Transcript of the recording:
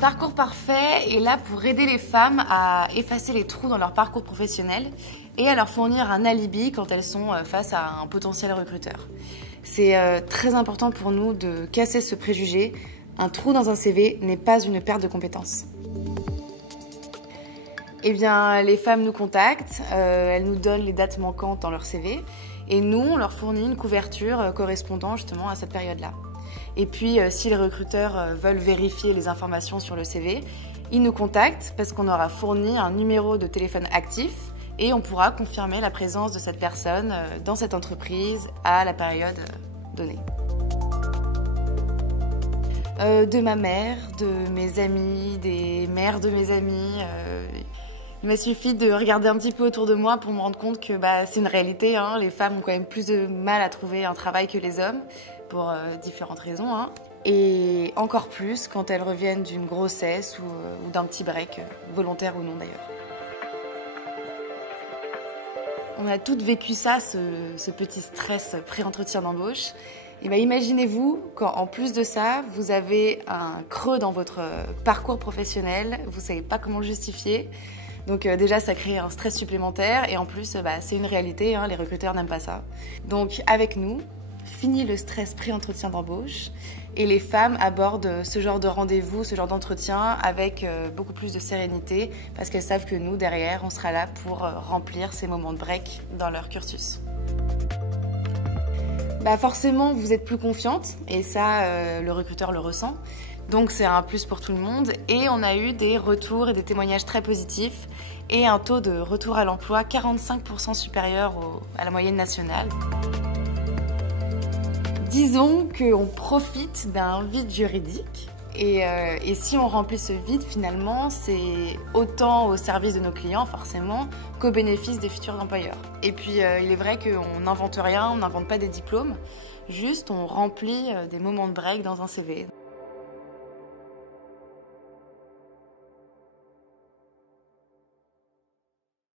Parcours Parfait est là pour aider les femmes à effacer les trous dans leur parcours professionnel et à leur fournir un alibi quand elles sont face à un potentiel recruteur. C'est très important pour nous de casser ce préjugé. Un trou dans un CV n'est pas une perte de compétences. Eh bien, les femmes nous contactent, elles nous donnent les dates manquantes dans leur CV et nous, on leur fournit une couverture correspondant justement à cette période-là. Et puis, si les recruteurs veulent vérifier les informations sur le CV, ils nous contactent parce qu'on aura fourni un numéro de téléphone actif et on pourra confirmer la présence de cette personne dans cette entreprise à la période donnée. De ma mère, de mes amis, des mères de mes amis. Il m'a suffi de regarder un petit peu autour de moi pour me rendre compte que c'est une réalité. Les femmes ont quand même plus de mal à trouver un travail que les hommes, pour différentes raisons. Et encore plus quand elles reviennent d'une grossesse ou d'un petit break, volontaire ou non d'ailleurs. On a toutes vécu ça, ce petit stress pré-entretien d'embauche. Et imaginez-vous qu'en plus de ça, vous avez un creux dans votre parcours professionnel, vous ne savez pas comment le justifier. Donc déjà, ça crée un stress supplémentaire et en plus, c'est une réalité, les recruteurs n'aiment pas ça. Donc avec nous, fini le stress pré-entretien d'embauche et les femmes abordent ce genre de rendez-vous, ce genre d'entretien avec beaucoup plus de sérénité parce qu'elles savent que nous, derrière, on sera là pour remplir ces moments de break dans leur cursus. Forcément, vous êtes plus confiante et ça, le recruteur le ressent. Donc c'est un plus pour tout le monde et on a eu des retours et des témoignages très positifs et un taux de retour à l'emploi 45% supérieur à la moyenne nationale. Disons qu'on profite d'un vide juridique et si on remplit ce vide, finalement, c'est autant au service de nos clients, forcément, qu'au bénéfice des futurs employeurs. Et puis, il est vrai qu'on n'invente rien, on n'invente pas des diplômes, juste on remplit des moments de break dans un CV.